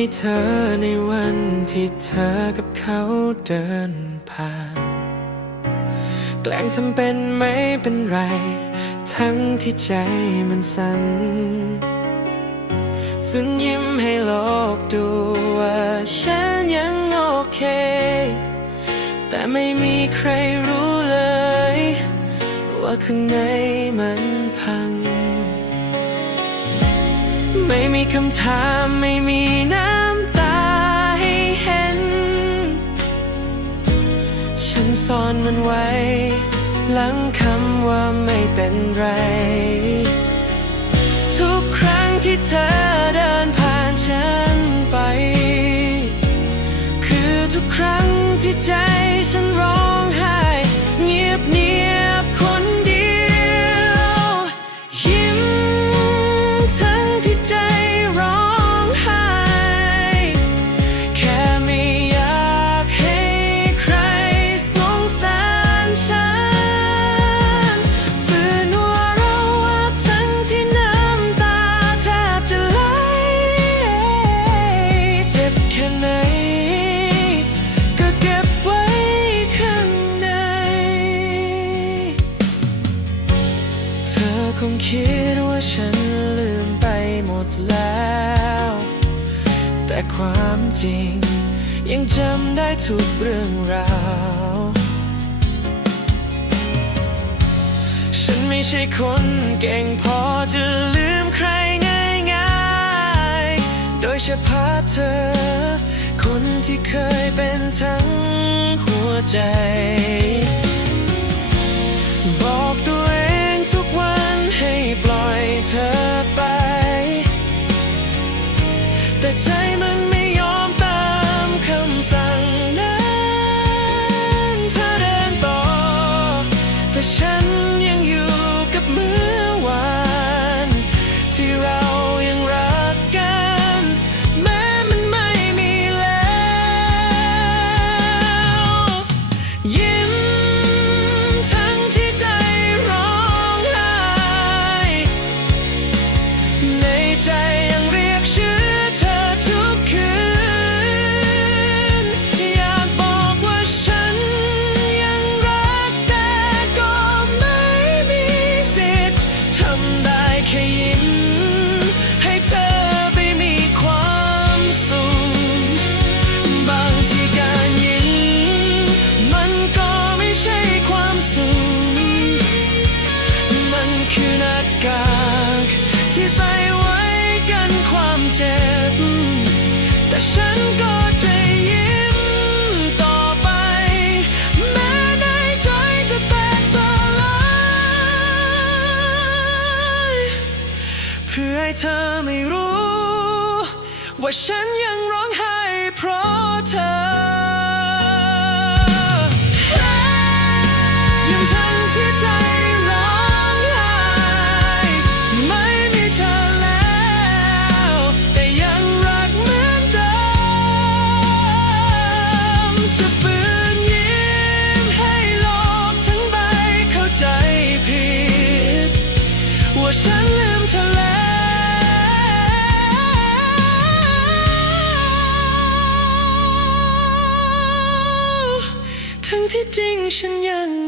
ให้เธอในวันที่เธอกับเขาเดินผ่าน แกล้งทำเป็นไม่เป็นไร ทั้งที่ใจมันสั่นฝืนยิ้มให้โลกดูว่าฉันยังโอเค แต่ไม่มีใครรู้เลย ว่าข้างในมัน ม่มีคำถามไม่มีน้ำตาให้เห็น ฉันซ่อนมันไว้ หลังคำว่าไม่เป็นไร ธอคงคิดว่าฉันลืมไปหมดแล้ว แต่ความจริง ยังจำได้ทุกเรื่องราว ฉันไม่ใช่คนเก่งพอจะลืมใครง่ายๆ โดยเฉพาะเธอ คนที่เคยเป็นทั้งหัวใจ แพื่อให้เธอไม่รู้ ว่าฉันยังร้องไห้เพราะเธอ ฉันยังอยู่ตรง